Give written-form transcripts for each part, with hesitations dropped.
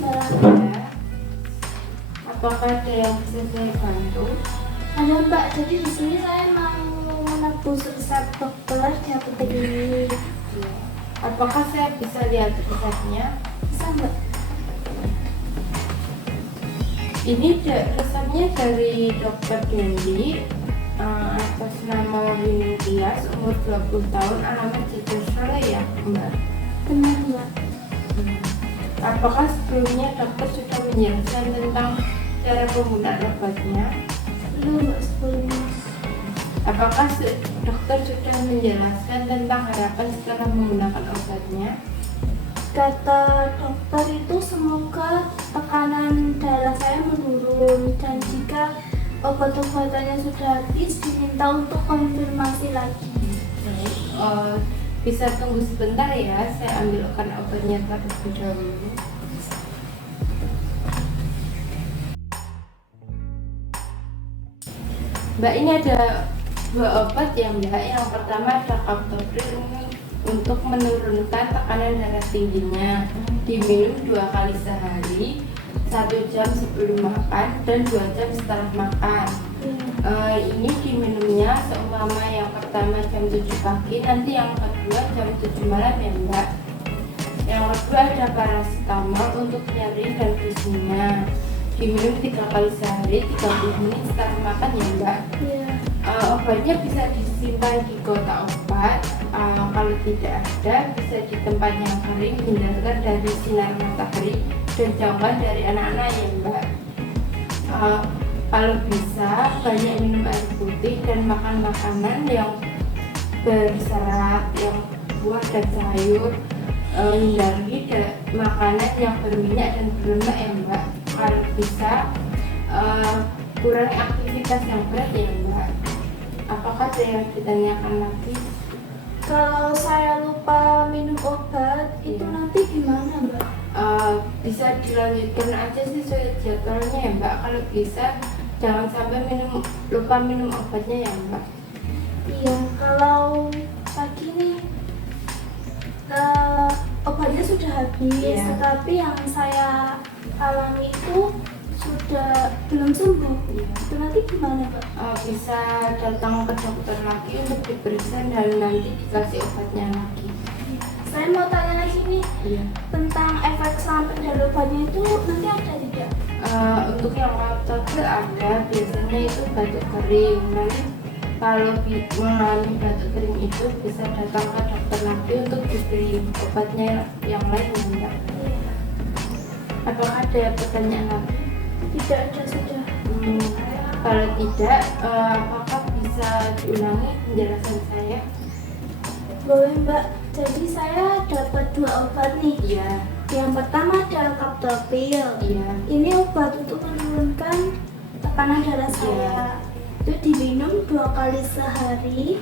Mbak. Ya. Apakah ada yang bisa saya bantu? Ada Mbak, jadi di sini saya mau menebus resep dokter di apotek ini. Ya. Apakah saya bisa lihat resepnya? Bisa Mbak? Ini resepnya dari Dokter Dendi, atas nama Winning Tias, umur 20 tahun, alamat Jatinegara ya Mbak? Benar Mbak. Apakah sebelumnya dokter sudah menjelaskan tentang cara penggunaan obatnya? Belum Mbak sebelumnya. Apakah dokter sudah menjelaskan tentang harapan setelah menggunakan obatnya? Kata dokter itu semoga tekanan darah saya menurun, dan jika obat-obatannya sudah habis diminta untuk konfirmasi lagi. Bisa tunggu sebentar ya, saya ambilkan obatnya terlebih dahulu. Mbak, ini ada dua obat ya Mbak. Yang pertama ada Captopril, ini untuk menurunkan tekanan darah tingginya, diminum 2 kali sehari, 1 jam sebelum makan dan 2 jam setelah makan. Ini diminumnya seumpama yang pertama jam 7 pagi, nanti yang kedua jam 7 malam ya Mbak. Yang kedua ada paracetamol untuk nyeri dan pusingnya, diminum 3 kali sehari, 30 menit setelah makan ya Mbak. Obatnya bisa disimpan di kotak obat, kalau tidak ada bisa di tempat yang kering, hindarkan dari sinar matahari dan jauhkan dari anak-anak ya Mbak. Kalau bisa banyak minum air putih dan makan makanan yang berserat, yang buah dan sayur. Hindari makanan yang berminyak dan berlemak ya Mbak. Kalau bisa kurangi aktivitas yang berat ya Mbak. Apakah ada yang ditanyakan lagi? Kalau saya lupa minum obat, itu nanti gimana Mbak? Bisa dilanjutkan aja sih sesuai jadwalnya ya Mbak. Kalau bisa jangan sampai lupa minum obatnya ya Mbak. Iya, kalau pagi nih obatnya sudah habis, Iya. tetapi yang saya alami itu sudah belum sembuh. Itu nanti gimana Mbak? Bisa datang ke dokter lagi untuk diperiksa dan nanti dikasih obatnya lagi. Saya mau tanya lagi nih Iya. tentang efek samping dari obatnya itu nanti ada tidak? Untuk yang Captopril ada, biasanya itu batuk kering. Nanti kalau mengalami batuk kering itu bisa datang ke dokter lagi untuk diberi obatnya yang lain ya Mbak. Apakah ada pertanyaan lagi? Tidak ada sudah. Kalau tidak, apakah bisa diulangi penjelasan saya? Boleh Mbak. Jadi saya dapat 2 obat nih. Iya. Yang pertama ada Captopril. Iya. Ini obat untuk menurunkan tekanan darah saya. Itu diminum 2 kali sehari,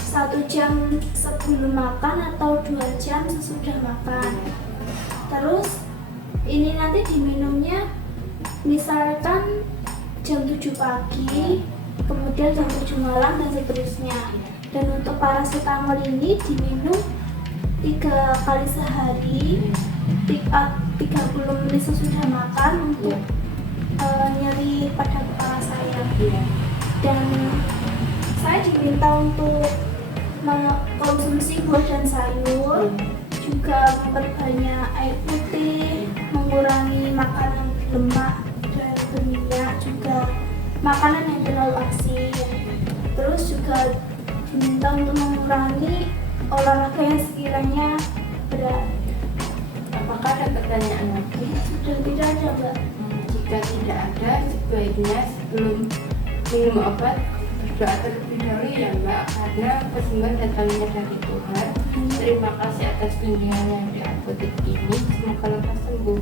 1 jam sebelum makan atau 2 jam sesudah makan. Terus ini nanti diminumnya misalkan jam 7 pagi, kemudian jam 7 malam dan seterusnya. Dan untuk paracetamol ini diminum 3 kali sehari, 30 menit sesudah makan untuk nyeri pada kepala saya. Dan saya diminta untuk mengkonsumsi buah dan sayur, juga memperbanyak air putih, mengurangi makanan berlemak dan berminyak, juga makanan yang terlalu asin. Terus juga diminta untuk mengurangi olahraga yang sekiranya berat. Apakah ada pertanyaan lagi? Sudah tidak ada Mbak. Jika tidak ada, sebaiknya sebelum minum obat berdoa terlebih dahulu ya Mbak, karena kesembuhan datangnya dari Tuhan. Terima kasih atas bimbingannya di apotek ini, semoga lekas sembuh.